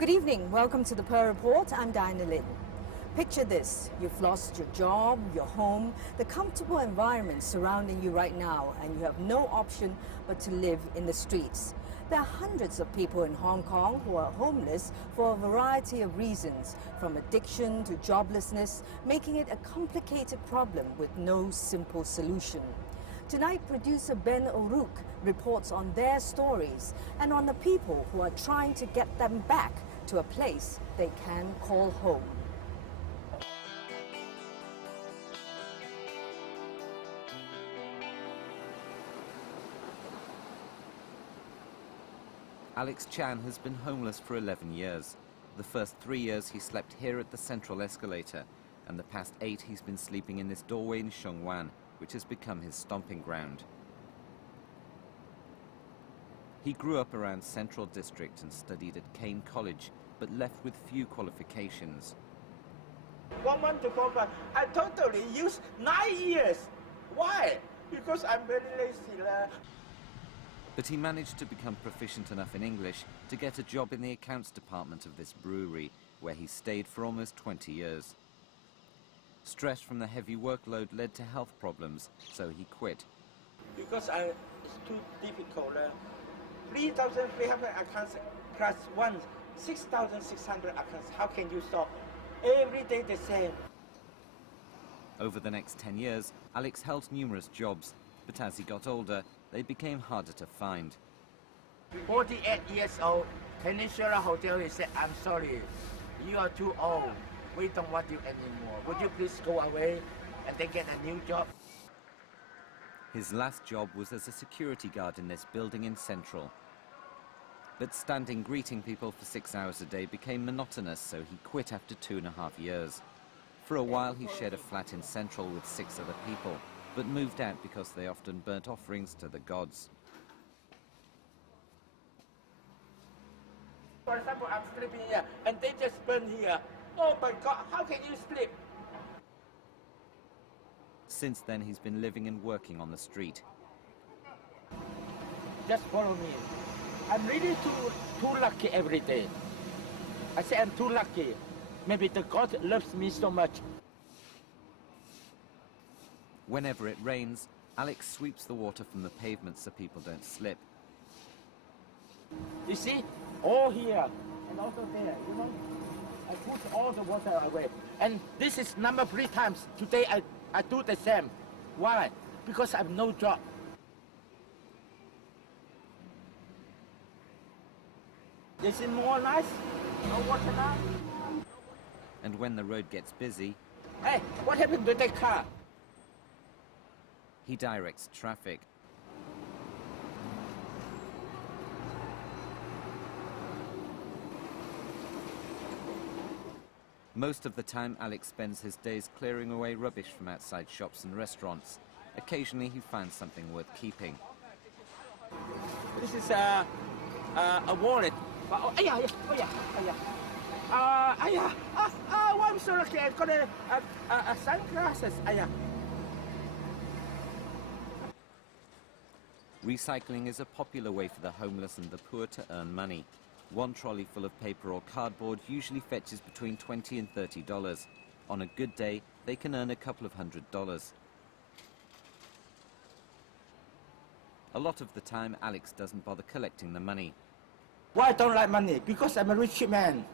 Good evening. Welcome to the Pearl Report. I'm Diana Lin. Picture this. You've lost your job, your home, the comfortable environment surrounding you right now, and you have no option but to live in the streets. There are hundreds of people in Hong Kong who are homeless for a variety of reasons, from addiction to joblessness, making it a complicated problem with no simple solution. Tonight, producer Ben O'Rourke reports on their stories and on the people who are trying to get them back to a place they can call home. Alex Chan has been homeless for 11 years. The first 3 years he slept here at the central escalator, and the past 8 he's been sleeping in this doorway in Sheung Wan, which has become his stomping ground. He grew up around Central District and studied at Cairn College, but left with few qualifications. 1 month to 4 months, I totally used 9 years. Why? Because I'm very lazy. But he managed to become proficient enough in English to get a job in the accounts department of this brewery, where he stayed for almost 20 years. Stress from the heavy workload led to health problems, so he quit. Because it's too difficult. 3,300 accounts plus 6,600 accounts. How can you stop? Every day the same. Over the next 10 years, Alex held numerous jobs, but as he got older, they became harder to find. 48 years old, Peninsula Hotel, he said, I'm sorry, you are too old. We don't want you anymore. Would you please go away and then get a new job? His last job was as a security guard in this building in Central. But standing greeting people for 6 hours a day became monotonous, so he quit after 2.5 years. For a while he shared a flat in Central with 6 other people, but moved out because they often burnt offerings to the gods. For example, I'm sleeping here and they just burn here. Oh my God, how can you sleep? Since then he's been living and working on the street. Just follow me. I'm really too lucky every day. I say I'm too lucky. Maybe the God loves me so much. Whenever it rains, Alex sweeps the water from the pavement so people don't slip. You see, all here and also there, you know, I push all the water away. And this is number 3 times. Today I do the same. Why? Because I have no job. Is it more nice? No water now? And when the road gets busy, Hey, what happened to that car? he directs traffic. Most of the time, Alex spends his days clearing away rubbish from outside shops and restaurants. Occasionally, he finds something worth keeping. This is a wallet. Oh, I'm so lucky. I got a sunglasses. Recycling is a popular way for the homeless and the poor to earn money. One trolley full of paper or cardboard usually fetches between $20 and $30. On a good day, they can earn a couple of $100s. A lot of the time, Alex doesn't bother collecting the money. Why I don't like money? Because I'm a rich man.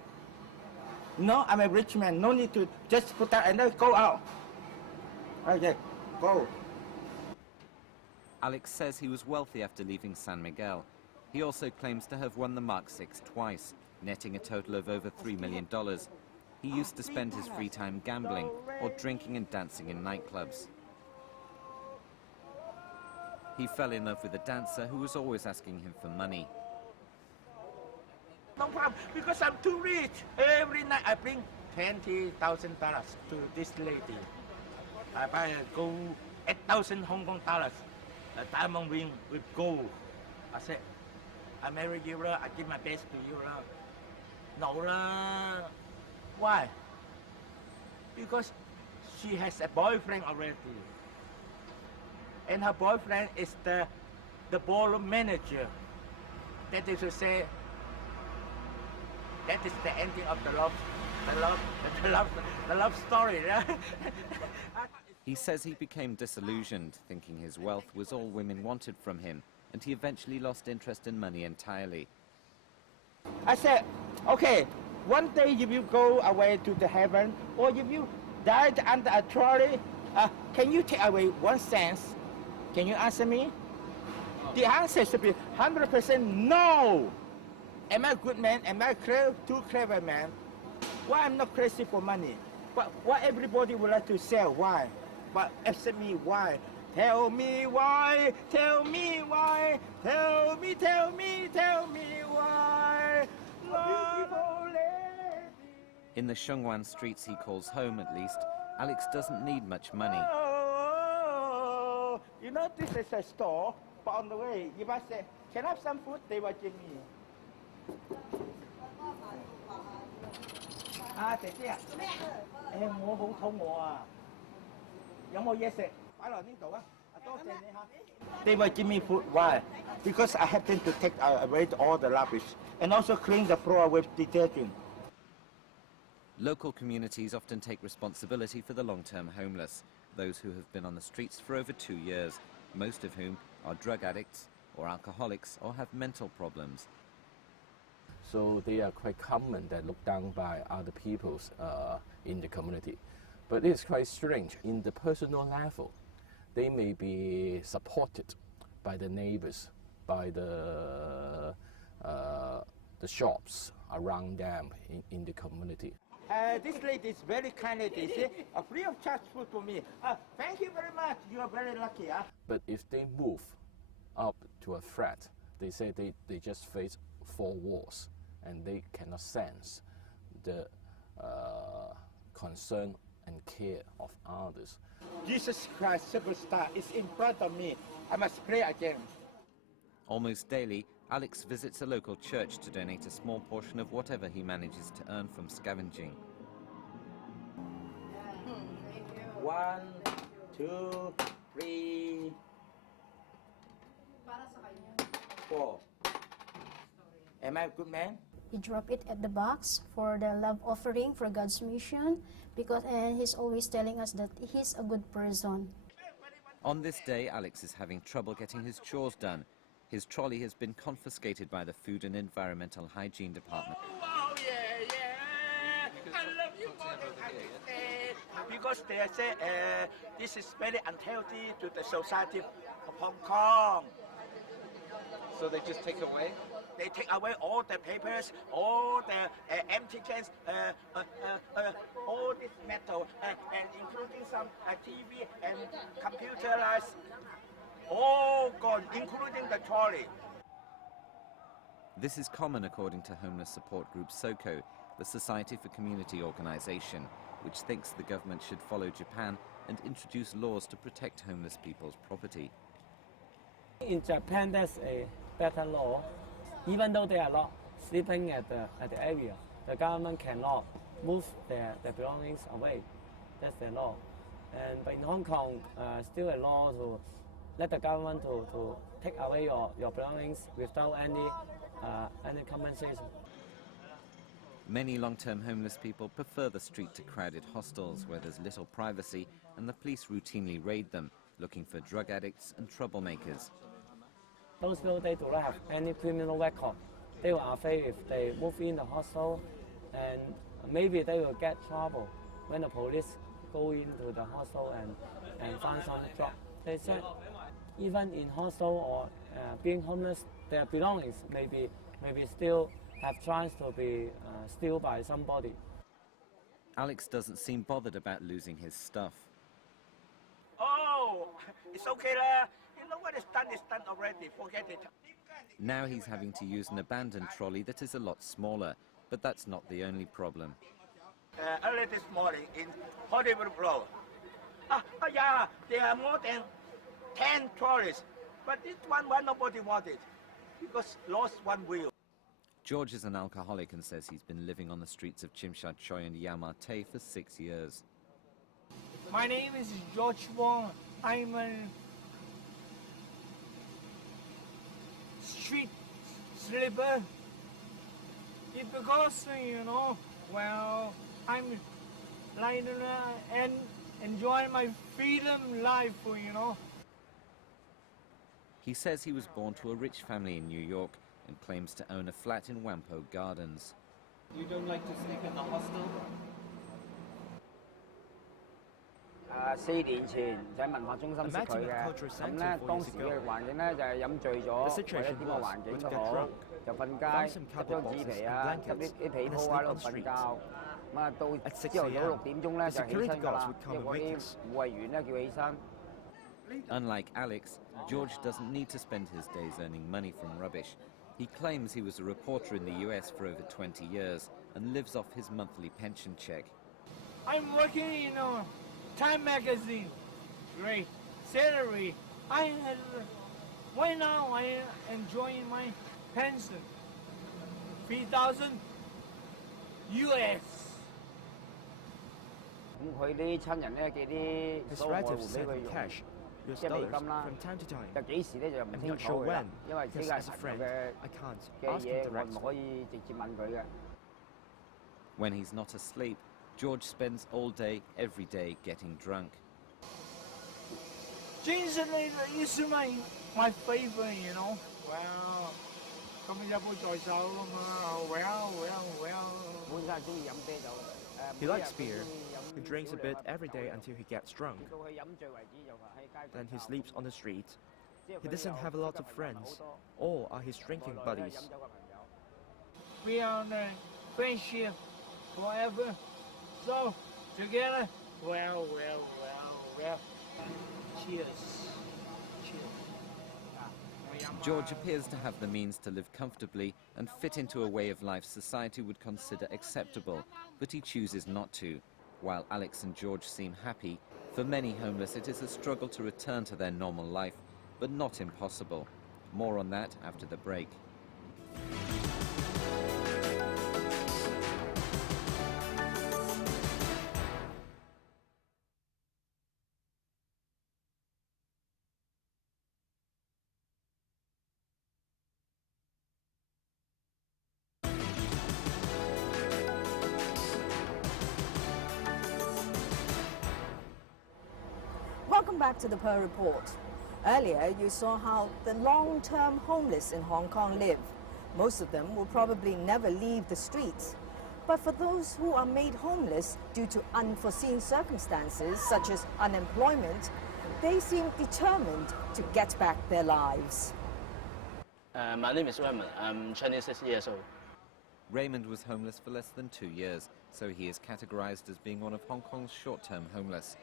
No, I'm a rich man. No need to just put that and then go out. Okay, go. Alex says he was wealthy after leaving San Miguel. He also claims to have won the Mark 6 twice, netting a total of over $3 million. He used to spend his free time gambling or drinking and dancing in nightclubs. He fell in love with a dancer who was always asking him for money. No problem, because I'm too rich. Every night I bring $20,000 to this lady. I buy a gold, 8,000 Hong Kong dollars, a diamond ring with gold. I said, I marry you, I give my best to you. No, why? Because she has a boyfriend already. And her boyfriend is the ballroom manager. That is to say, That is the ending of the love story. He says he became disillusioned, thinking his wealth was all women wanted from him, and he eventually lost interest in money entirely. I said, okay, one day if you go away to the heaven, or if you died under a trolley, can you take away 1 cent? Can you answer me? The answer should be 100% no. Am I a good man? Am I too clever man? Why I'm not crazy for money? But why everybody would like to sell? Why? But except me, why? Tell me why, tell me why, tell me why. Love lady. In the Shengwan streets he calls home, at least, Alex doesn't need much money. Oh, you know this is a store, but on the way, if I say, can I have some food, they will give me. 姐姐啊，我好肚餓啊，有冇嘢食？擺落呢度啊，多謝你嚇。They will give me food. Why? Because I happen to take away all the rubbish and also clean the floor with detergent. Local communities often take responsibility for the long-term homeless, those who have been on the streets for over 2 years, most of whom are drug addicts or alcoholics or have mental problems. So they are quite common that looked down by other peoples in the community. But it's quite strange. In the personal level, they may be supported by the neighbors, by the shops around them in the community. This lady is very kind lady. See, a free of charge food for me. Thank you very much. You are very lucky. But if they move up to a flat, they say they just face 4 walls and they cannot sense the concern and care of others. Jesus Christ Superstar is in front of me. I must pray again. Almost daily, Alex visits a local church to donate a small portion of whatever he manages to earn from scavenging. 1, 2, 3, 4. Am I a good man? He dropped it at the box for the love offering for God's mission, and he's always telling us that he's a good person. On this day, Alex is having trouble getting his chores done. His trolley has been confiscated by the Food and Environmental Hygiene Department. Oh, wow, yeah. I love you more than I can say. Because they say this is very unhealthy to the society of Hong Kong. So they just take away? They take away all the papers, all the empty cans, all this metal, and including some TV and computerized, all gone, including the trolley. This is common according to homeless support group SOCO, the Society for Community Organization, which thinks the government should follow Japan and introduce laws to protect homeless people's property. In Japan, there's a better law. Even though they are not sleeping at the area, the government cannot move their belongings away. That's the law. But in Hong Kong, still a law to let the government to take away your belongings without any compensation. Many long-term homeless people prefer the street to crowded hostels where there's little privacy and the police routinely raid them, looking for drug addicts and troublemakers. Those people, they do not have any criminal record. They are afraid if they move in the hostel, and maybe they will get trouble when the police go into the hostel and find some drug. They said even in hostel or being homeless, their belongings maybe still have chance to be stolen by somebody. Alex doesn't seem bothered about losing his stuff. Oh, it's okay lah. You know what is done already. Forget it. Now he's having to use an abandoned trolley that is a lot smaller, but that's not the only problem. Early this morning in Hollywood Road. Yeah, there are more than 10 trolleys, but this one nobody wanted because lost one wheel. George is an alcoholic and says he's been living on the streets of Tsim Sha Tsui and Yau Ma Tei for 6 years. My name is George Wong. I'm a street sleeper It's because, well, I'm like and enjoy my freedom life, He says he was born to a rich family in New York and claims to own a flat in Wampo Gardens. You don't like to sleep in the hostel? 4年前就喺文化中心識佢嘅，咁咧當時嘅環境咧就係飲醉咗，或者點嘅環境都好，就瞓街，執張紙皮啊，執啲被鋪喺度瞓覺。咁啊到朝頭早6點鐘咧就起身㗎啦，因為嗰啲護衛員咧叫起身。Unlike Alex, George doesn't need to spend his days earning money from rubbish. He claims he was a reporter in the US for over 20 years and lives off his monthly pension check. I'm working in Time magazine. Great salary. Right now I enjoying my pension. 3,000 US. 咁佢啲親人咧寄啲所謂外援俾佢用，即係美金啦。就幾時咧就唔清楚嘅，因為呢個係朋友嘅嘢，我唔可以直接問佢嘅。When he's not asleep, George spends all day, every day, getting drunk. Ginger is my favorite, Well, 咁一杯在手啊嘛。Well. 本身係中意飲啤酒。He likes beer. He drinks a bit every day until he gets drunk. Then he sleeps on the street. He doesn't have a lot of friends. All are his drinking buddies. We are on a friendship forever. So, together, well. Cheers. George appears to have the means to live comfortably and fit into a way of life society would consider acceptable, but he chooses not to. While Alex and George seem happy, for many homeless it is a struggle to return to their normal life, but not impossible. More on that after the break. Welcome back to the Per Report. Earlier, you saw how the long-term homeless in Hong Kong live. Most of them will probably never leave the streets. But for those who are made homeless due to unforeseen circumstances, such as unemployment, they seem determined to get back their lives. My name is Raymond. I'm 26 years old. Raymond was homeless for less than 2 years, so he is categorized as being one of Hong Kong's short-term homeless.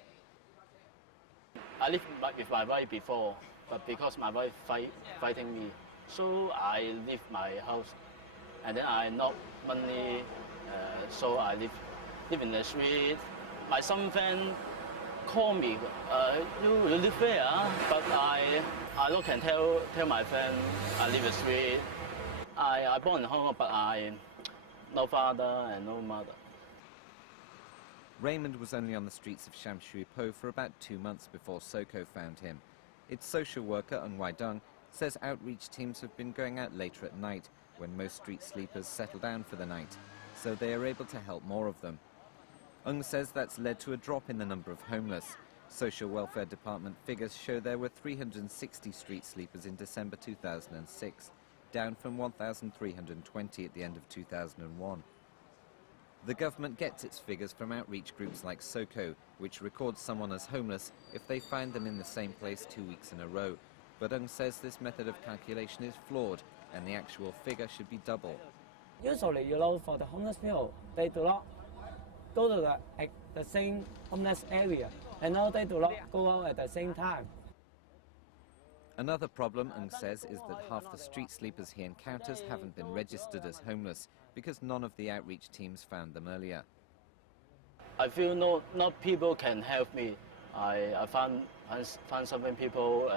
I lived with my wife before, but because my wife fighting me, so I leave my house, and then I not money, so I live in the street. My some friend call me, you live where? But I not can tell my friend I live in the street. I born in Hong Kong, but I no father and no mother. Raymond was only on the streets of Sham Shui Po for about 2 months before SOCO found him. Its social worker, Ng Wai Dong, says outreach teams have been going out later at night when most street sleepers settle down for the night, so they are able to help more of them. Ng says that's led to a drop in the number of homeless. Social Welfare Department figures show there were 360 street sleepers in December 2006, down from 1,320 at the end of 2001. The government gets its figures from outreach groups like SOCO, which records someone as homeless if they find them in the same place 2 weeks in a row. But Ng says this method of calculation is flawed and the actual figure should be double. Usually, for the homeless people, they do not go to the same homeless area, and now they do not go out at the same time. Another problem, Ng says, is that half the street sleepers he encounters haven't been registered as homeless because none of the outreach teams found them earlier. I feel not people can help me. I find some people,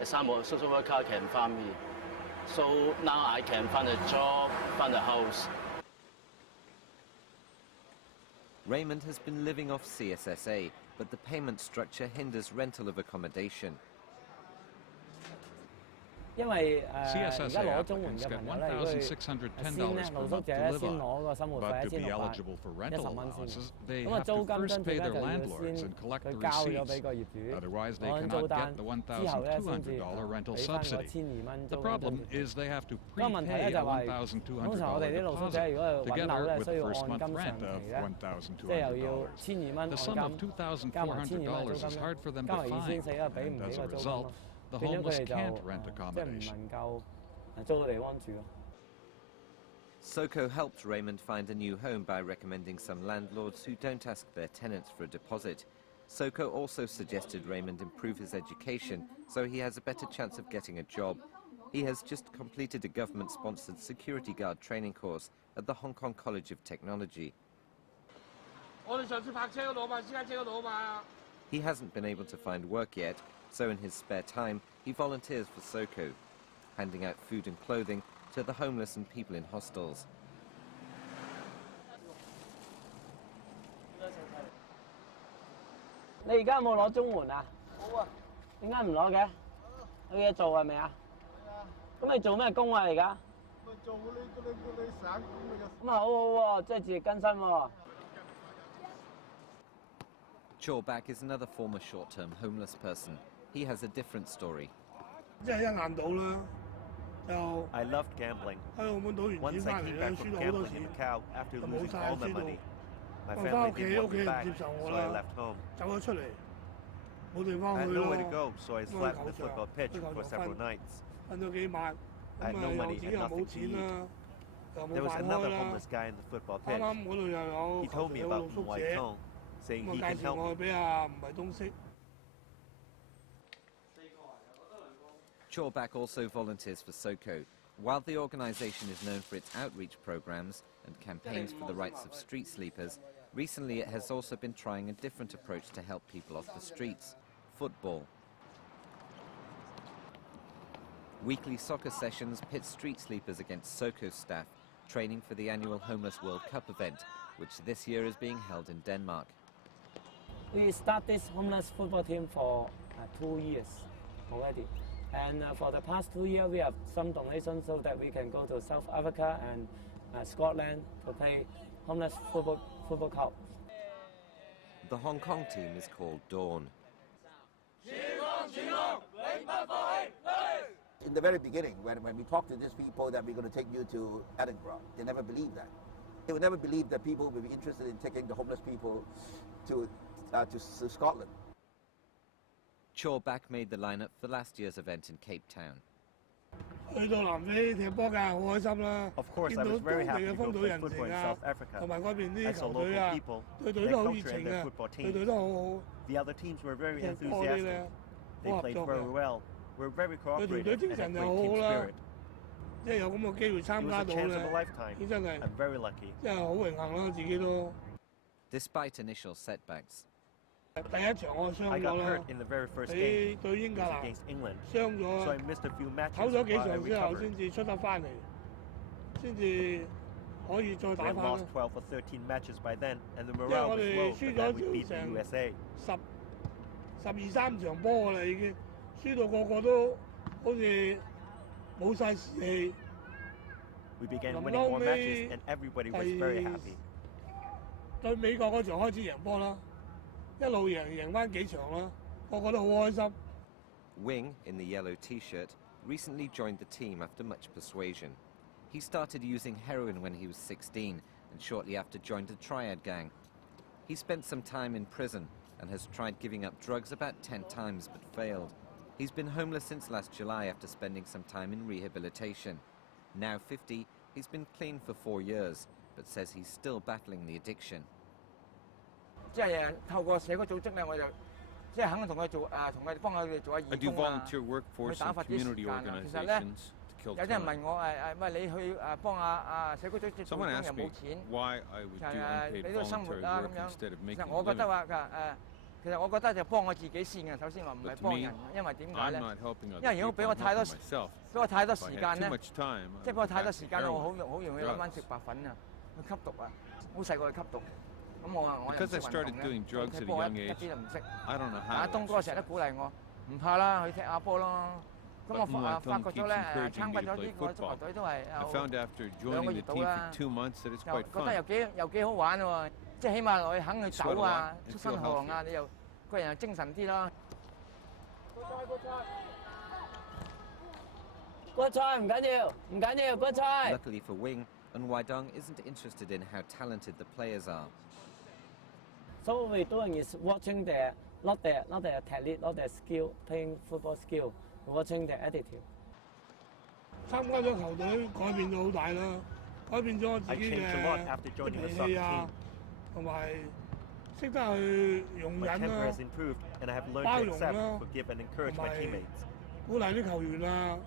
example, social worker can find me. So now I can find a job, find a house. Raymond has been living off CSSA, but the payment structure hinders rental of accommodation. 因為而家攞綜援嘅朋友咧，如果佢先咧露宿者咧先攞個生活費1610蚊先，咁啊租金津貼咧就要先佢交咗俾個業主攞租單，之後咧先至俾翻個1200蚊租金津貼。嗰個問題咧就係，通常我哋啲露宿者如果揾樓咧需要按金上期咧，即係又要1200蚊按金，加埋1200蚊租金，加埋2400啦，俾唔起個租金咯。變咗佢哋就即係唔能夠租個地方住咯。Soko helped Raymond find a new home by recommending some landlords who don't ask their tenants for a deposit. Soko also suggested Raymond improve his education so he has a better chance of getting a job. He has just completed a government-sponsored security guard training course at the Hong Kong College of Technology. He hasn't been able to find work yet, so in his spare time, he volunteers for Soko, handing out food and clothing to the homeless and people in hostels. You 而家有冇攞綜援啊？冇啊。點解唔攞嘅？有嘢做係咪啊？咁你做咩工啊？而家？咪做嗰啲散工嘅。咁啊好好喎，即係自力更生喎。Chorbak is another former short-term homeless person. He has a different story. I loved gambling. Once I came back from gambling in Macau after losing all my money, my family didn't want me back, so I left home. I had nowhere to go, so I slept in the football pitch for several nights. I had no money and nothing to eat. There was another homeless guy in the football pitch. He told me about Mwai Tong, saying he can help me. Chorbak also volunteers for Soko. While the organisation is known for its outreach programmes and campaigns for the rights of street sleepers, recently it has also been trying a different approach to help people off the streets: football. Weekly soccer sessions pit street sleepers against Soko staff, training for the annual Homeless World Cup event, which this year is being held in Denmark. We start this homeless football team for 2 years already. And for the past 2 years, we have some donations so that we can go to South Africa and Scotland to play homeless football cup. The Hong Kong team is called Dawn. In the very beginning, when we talked to these people that we're going to take you to Edinburgh, they never believed that. They would never believe that people would be interested in taking the homeless people to Scotland. Chorbak made the lineup for last year's event in Cape Town. Of course, I was very happy to go play football in South Africa. I saw local people, their culture and their football teams. The other teams were very enthusiastic. They played very well, were very cooperative, and had great team spirit. It was a chance of a lifetime. I'm very lucky. Despite initial setbacks, I got hurt in the very first game. It was against England, so I missed a few matches while I recovered. We had lost 12 or 13 matches by then, and the morale was low, but then we beat the USA. We began winning more matches, and everybody was very happy. Wing, in the yellow t-shirt, recently joined the team after much persuasion. He started using heroin when he was 16 and shortly after joined the Triad gang. He spent some time in prison and has tried giving up drugs about 10 times but failed. He's been homeless since last July after spending some time in rehabilitation. Now 50, he's been clean for 4 years, but says he's still battling the addiction. I do volunteer work for some community organizations to kill time. Someone asked me why I would do unpaid voluntary work instead of making a living. But to me, I'm not helping other people, I'm helping myself. If I had too much time, I would back to heroin, drugs. Because I started doing drugs at a young age, I don't know how. But Muay keeps encouraging me to play football. I found after joining the team for 2 months that it's quite fun. 又幾好玩喎，即係起碼你肯去走啊， Sweat a lot and 出身 feel 汗啊， healthy. 你又個人又精神啲咯。Good try, 唔緊要，唔緊要，good try。 Luckily for Wing, Weidong isn't interested in how talented the players are. So what we're doing is watching their not their technique, not their skill, playing football skill, we're watching their attitude. 參加咗球隊改變咗好大啦，改變咗我自己嘅脾氣啊，同埋識得去容忍啦、包容啦，同埋鼓勵啲球員啊。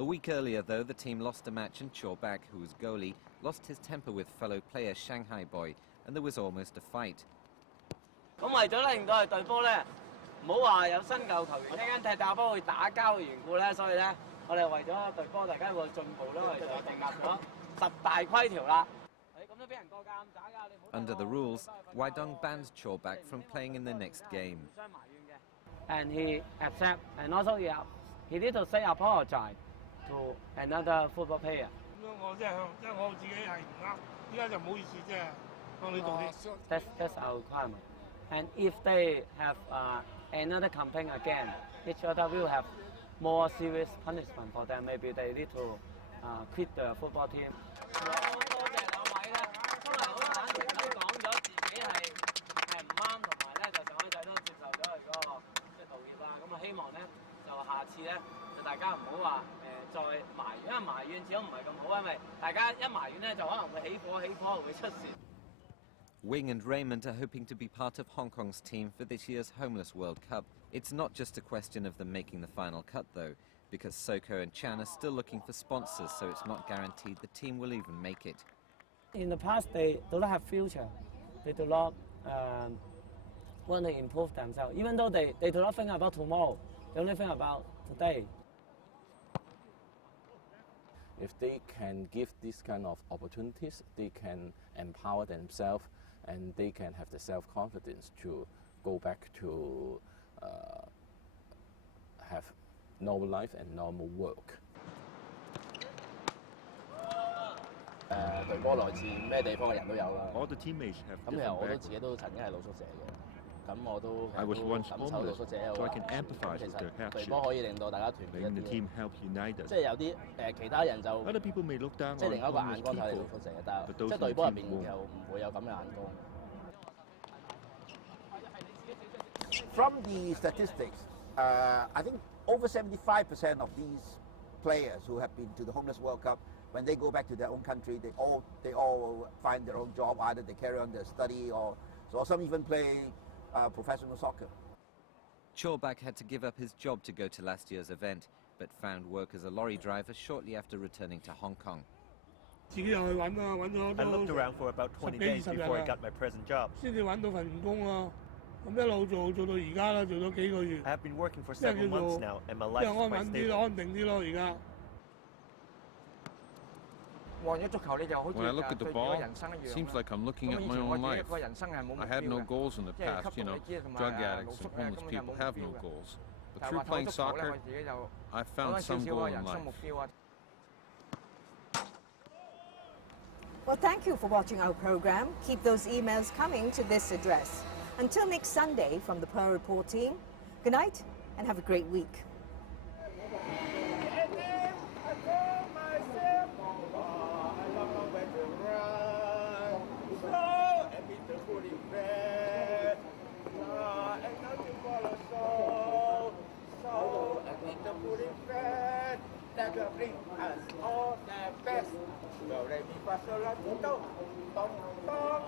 A week earlier, though, the team lost a match and Chorbak, who was goalie, lost his temper with fellow player Shanghai Boy, and there was almost a fight. 咁為咗令到隊波咧，唔好話有新舊球員一間踢打波會打交嘅緣故咧，所以咧，我哋為咗隊波大家會進步咧，我哋就訂立咗10大規條啦。咁都俾人過㗎，咁打㗎。 Under the rules, Weidong banned Chorbak from playing in the next game. And he accept, and also he need to say apologize to another football player. 我即係我自己係唔啱，依家就唔好意思即係向你道歉。That's our requirement. And if they have another complaint again, each other will have more serious punishment for them. Maybe they need to quit the football team. 多謝兩位咧，都係好坦誠咁講咗自己係唔啱，同埋咧就上海仔都接受咗佢嗰個即係道歉啦。咁啊希望咧就下次咧就大家唔好話再埋怨，因為埋怨始終唔係咁好，因為大家一埋怨咧就可能會起火會出事。 Wing and Raymond are hoping to be part of Hong Kong's team for this year's Homeless World Cup. It's not just a question of them making the final cut, though, because Soko and Chan are still looking for sponsors, so it's not guaranteed the team will even make it. In the past, they do not have future. They do not want to improve themselves, even though they do not think about tomorrow. They only think about today. If they can give this kind of opportunities, they can empower themselves and they can have the self-confidence to go back to have normal life and normal work. 隊波來自咩地方嘅人都有啦。All the teammates have 咁其實我都自己都曾經係露宿者嘅，咁我都感受露宿者嘅話，其實隊波可以令到大家團結一啲。即係有啲其他人就即係另一個眼光睇你露宿者，但係即係隊波入邊又唔會有咁嘅眼光。From the statistics, I think over 75% of these players who have been to the Homeless World Cup, when they go back to their own country, they all find their own job. Either they carry on their study, or some even play professional soccer. Chorbak had to give up his job to go to last year's event, but found work as a lorry driver shortly after returning to Hong Kong. I looked around for about 20 days before I got my present job. I have been working for several months now, and my life is quite stable. When I look at the ball, it seems like I'm looking at my own life. I had no goals in the past, you know. Drug addicts and homeless people have no goals. But through playing soccer, I found some goal in life. Well, thank you for watching our program. Keep those emails coming to this address. Until next Sunday from the Pearl Report team, good night and have a great week. That will bring us all the best. Do, re, mi, fa, sol, la, ti, do, dong, dong.